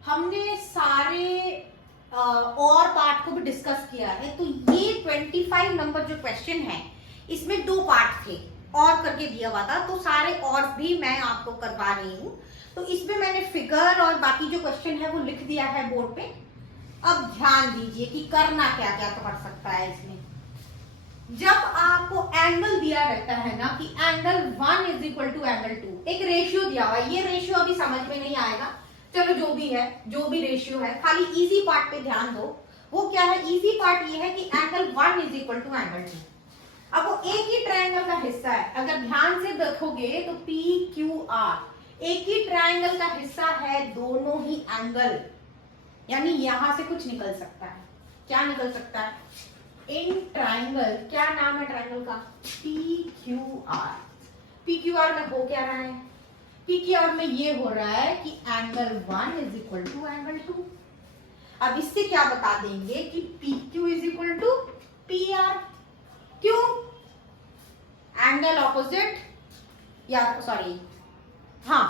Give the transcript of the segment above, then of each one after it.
हमने सारे और पार्ट को भी डिस्कस किया है। तो ये 25 नंबर जो क्वेश्चन है इसमें 2 पार्ट थे और करके दिया हुआ था, तो सारे और भी मैं आपको करवा रही हूँ। तो इसमें मैंने फिगर और बाकी जो क्वेश्चन है वो लिख दिया है बोर्ड पे। अब ध्यान दीजिए कि करना क्या क्या कर सकता है इसमें। जब आपको एंगल दिया रहता है ना कि angle 1 is equal to angle 2, एक रेशियो दिया हुआ है। ये रेशियो अभी समझ में नहीं आएगा, चलो जो भी है, जो भी रेशियो है, खाली इजी पार्ट पे ध्यान दो। वो क्या है? इजी पार्ट ये है कि angle 1 is equal to angle 2। अब वो एक ही ट्रायंगल का हिस्सा है। अगर ध्यान से देखोगे तो पी क्यू आर एक ही ट्रायंगल का हिस्सा है, दोनों ही एंगल, यानी यहां से कुछ निकल सकता है। क्या निकल सकता है? इन ट्रायंगल, क्या नाम है ट्रायंगल का? P Q R. P Q R में हो क्या रहा है? पी क्यू आर में ये हो रहा है कि angle 1 is equal to angle 2। अब इससे क्या बता देंगे कि P Q is equal to P R. क्यों? एंगल ऑपोजिट, या सॉरी, हाँ,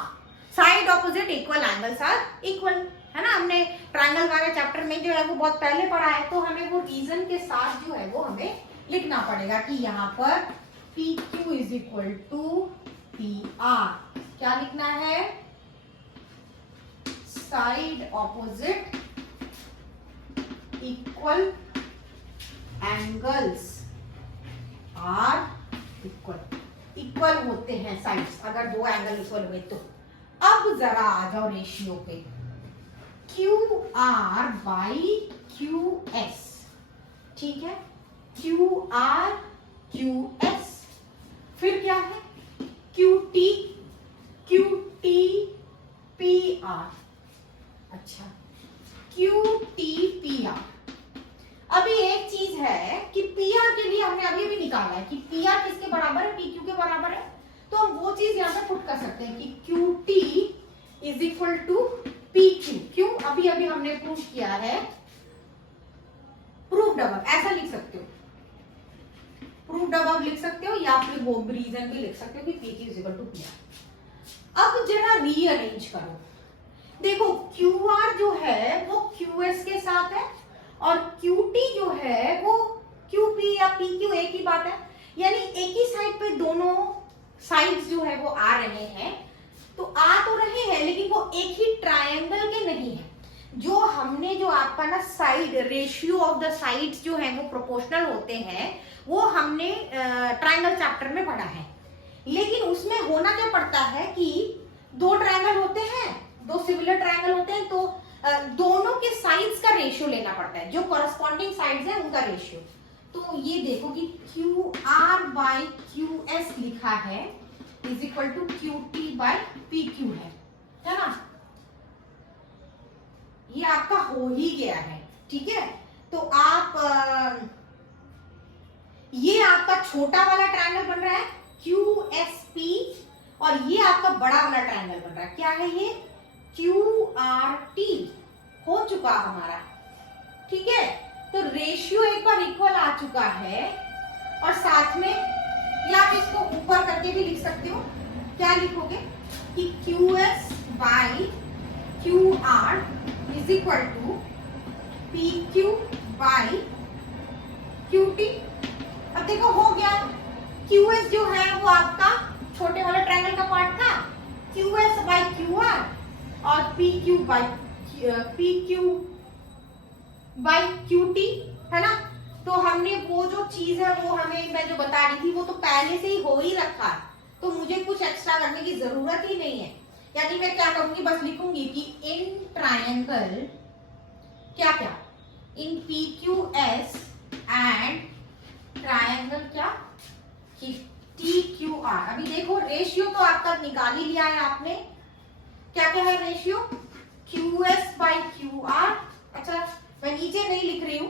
side opposite equal angles are equal, है ना। हमने ट्रायंगल वाले चैप्टर में जो है वो बहुत पहले पढ़ा है, तो हमें वो रीजन के साथ जो है वो हमें लिखना पड़ेगा कि यहाँ पर P Q is equal to P R. क्या लिखना है? Side opposite equal angles are equal. Equal होते हैं साइड्स, अगर दो एंगल इक्वल हुए तो। अब जरा आ जाओ रेशियो पे। Q R by Q S, ठीक है, क्यू आर क्यू एस। फिर क्या है? Q T P R. अच्छा, क्यू टी पी आर। अभी एक चीज है कि पी आर के लिए हमने अभी भी निकाला है कि पी आर किसके बराबर है? पी क्यू के बराबर है। तो हम वो चीज यहां पे पुट कर सकते हैं कि Q T is equal to P Q. क्यों? अभी अभी हमने प्रूव किया है, प्रूव्ड अबव, ऐसा लिख सकते हो, प्रूव्ड अबव लिख सकते हो, या फिर वो रीजन भी लिख सकते हो कि P Q is equal to P R. अब जरा रीअरेंज करो। देखो, क्यू आर जो है वो क्यू एस के साथ है, और क्यू टी जो है वो क्यू पी या पी क्यू एक ही बात है, यानी एक ही साइड पे दोनों साइड्स जो है वो आ रहे हैं। तो आ तो रहे हैं, लेकिन वो एक ही ट्रायंगल के नहीं है। जो हमने जो आपका ना side ratio of the sides जो है वो प्रोपोर्शनल होते हैं, वो हमने ट्रायंगल चैप्टर में पढ़ा है। लेकिन उसमें होना क्या पड़ता है कि दो ट्रायंगल होते हैं, दो सिमिलर ट्रायंगल होते हैं, तो दोनों के साइड्स का रेशियो लेना पड़ता है, जो कॉरस्पॉन्डिंग साइड्स हैं उनका रेशियो। तो ये देखो कि Q R by Q S लिखा है is equal to Q T by P Q है ना। ये आपका हो ही गया है, ठीक है। तो आप ये आपका छोटा वाला ट्रायंगल बन रहा है क्यू एस पी, और ये आपका बड़ा वाला ट्रायंगल बन रहा है, क्या है ये? क्यू आर टी हो चुका हमारा, ठीक है। तो रेशियो एक बार इक्वल आ चुका है, और साथ में या आप इसको ऊपर करके भी लिख सकते हो। क्या लिखोगे कि Q S by Q R is equal to P Q by Q T. अब देखो हो गया, क्यू एस जो है वो आपका छोटे वाले ट्रायंगल का पार्ट था, Q S by Q R, और P Q by Q T, है ना। तो हमने वो जो चीज है वो हमें, मैं जो बता रही थी, वो तो पहले से ही हो ही रखा, तो मुझे कुछ एक्स्ट्रा करने की जरूरत ही नहीं है। यानी मैं क्या करूंगी, बस लिखूंगी कि इन ट्रायंगल क्या क्या, in P Q S and triangle क्या कि टी क्यू आर। अभी देखो रेशियो तो आपका निकाल ही लिया है आपने। क्या क्या है ratio? Q S by Q R. अच्छा, मैं नीचे नहीं लिख रही हूं,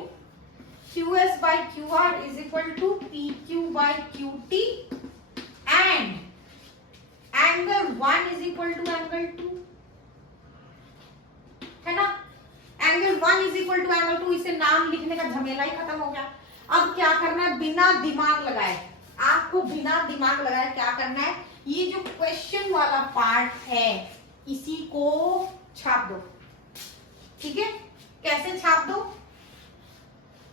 Q S by Q R is equal to P Q by Q T, and angle 1 is equal to angle 2, है ना। Angle 1 is equal to angle 2, इसे नाम लिखने का झमेला ही खत्म हो गया। अब क्या करना है? बिना दिमाग लगाए, आपको बिना दिमाग लगाए क्या करना है, ये जो क्वेश्चन वाला पार्ट है इसी को छाप दो। ठीक है, कैसे छाप दो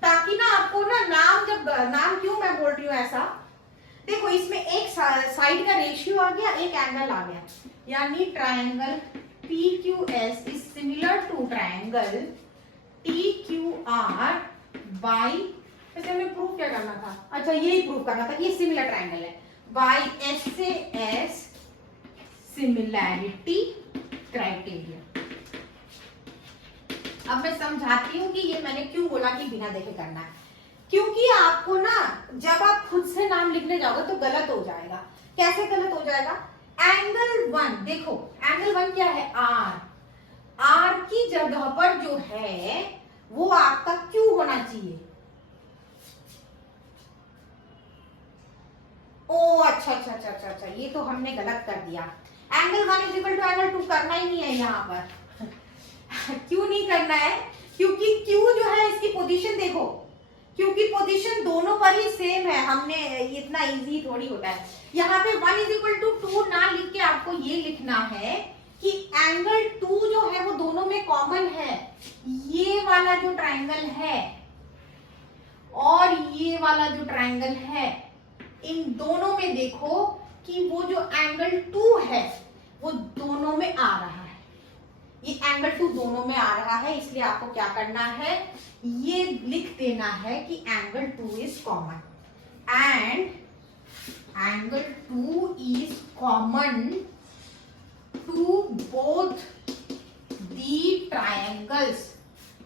ताकि ना आपको ना नाम क्यों मैं बोल रही हूँ ऐसा, देखो इसमें एक साइड का रेशियो आ गया, एक एंगल आ गया, यानी triangle PQS is similar to triangle TQR by, वैसे हमें प्रूव क्या करना था, अच्छा यही प्रूव करना था कि ये सिमिलर ट्रायंगल है, बाई SAS सिमिलैरिटी क्राइटेरिया। अब मैं समझाती हूँ कि ये मैंने क्यों बोला कि बिना देखे करना है, क्योंकि आपको ना जब आप खुद से नाम लिखने जाओगे तो गलत हो जाएगा। कैसे गलत हो जाएगा, एंगल 1 देखो, एंगल 1 क्या है, R की जगह पर जो है वो आपका Q होना चाहिए। ओ अच्छा, ये तो हमने गलत कर दिया, angle 1 is equal to angle 2 करना ही नहीं है यहाँ पर। क्यों नहीं करना है, क्योंकि Q जो है इसकी पोजीशन देखो, क्योंकि पोजीशन दोनों पर ही सेम है, हमने इतना इजी थोड़ी होता है। यहाँ पे 1 इज इक्वल टू 2 ना लिख के आपको ये लिखना है कि एंगल 2 जो है वो दोनों में कॉमन है, ये वाला जो ट्रायंगल है और ये वाला जो ट्रायंगल है, इन दोनों में देखो कि वो जो एंगल 2 है वो दोनों में आ रहा है, ये एंगल 2 दोनों में आ रहा है, इसलिए आपको क्या करना है, ये लिख देना है कि angle 2 is common and angle 2 is common to both the triangles.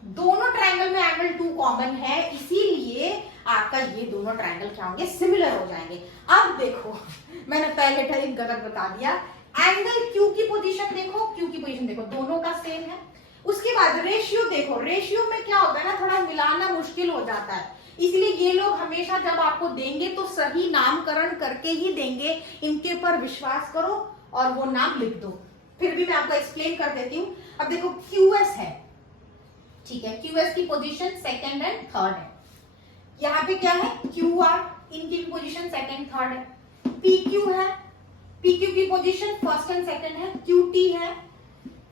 दोनों ट्रायंगल में एंगल 2 कॉमन है, इसीलिए आपका ये दोनों ट्रायंगल क्या होंगे, सिमिलर हो जाएंगे। अब देखो मैंने पहले टाइम गलत बता दिया, एंगल Q की पोजीशन देखो, Q की पोजीशन देखो, दोनों का सेम है। उसके बाद रेशियो देखो, रेशियो में क्या होता है ना, थोड़ा मिलाना मुश्किल हो जाता है, इसलिए ये लोग हमेशा जब आपको देंगे तो सही नामकरण करके ही देंगे, इनके ऊपर विश्वास करो और वो नाम लिख दो। फिर भी मैं आपको एक्सप्लेन कर देती हूँ। अब देखो QS है, ठीक है, QS की पोजीशन सेकंड एंड थर्ड है, यहाँ पे क्या है QR, इनकी पोजीशन सेकंड थर्ड है, PQ है, PQ की पोजीशन फर्स्ट एंड सेकंड है, QT है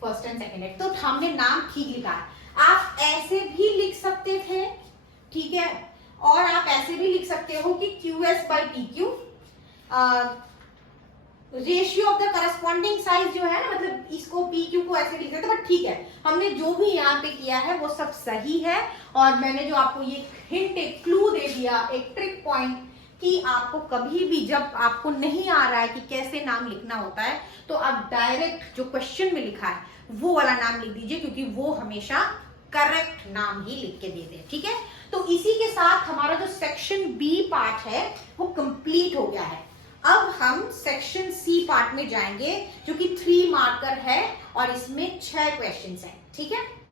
फर्स्ट एंड सेकंड है, तो हमने नाम ठीक लिखा है। आप ऐसे भी लिख सकते थे, ठीक है, और आप ऐसे भी लिख सकते हो कि QS by PQ ratio of the corresponding size जो है ना, मतलब इसको PQ को ऐसे लिख सकते, बट ठीक है, हमने जो भी यहाँ पे किया है वो सब सही है। और मैंने जो आपको ये हिंट, एक क्लू दे दिया, एक ट्रिक पॉइंट, कि आपको कभी भी जब आपको नहीं आ रहा है कि कैसे नाम लिखना होता है, तो आप डायरेक्ट जो क्वेश्चन में लिखा है वो वाला नाम लिख दीजिए, क्योंकि वो हमेशा करेक्ट नाम ही लिख के देते हैं, ठीक है। तो इसी के साथ हमारा जो सेक्शन B पार्ट है वो कंप्लीट हो गया है। अब हम सेक्शन C पार्ट में जाएंगे, जो कि 3 मार्कर है और इसमें 6 क्वेश्चंस हैं, ठीक है।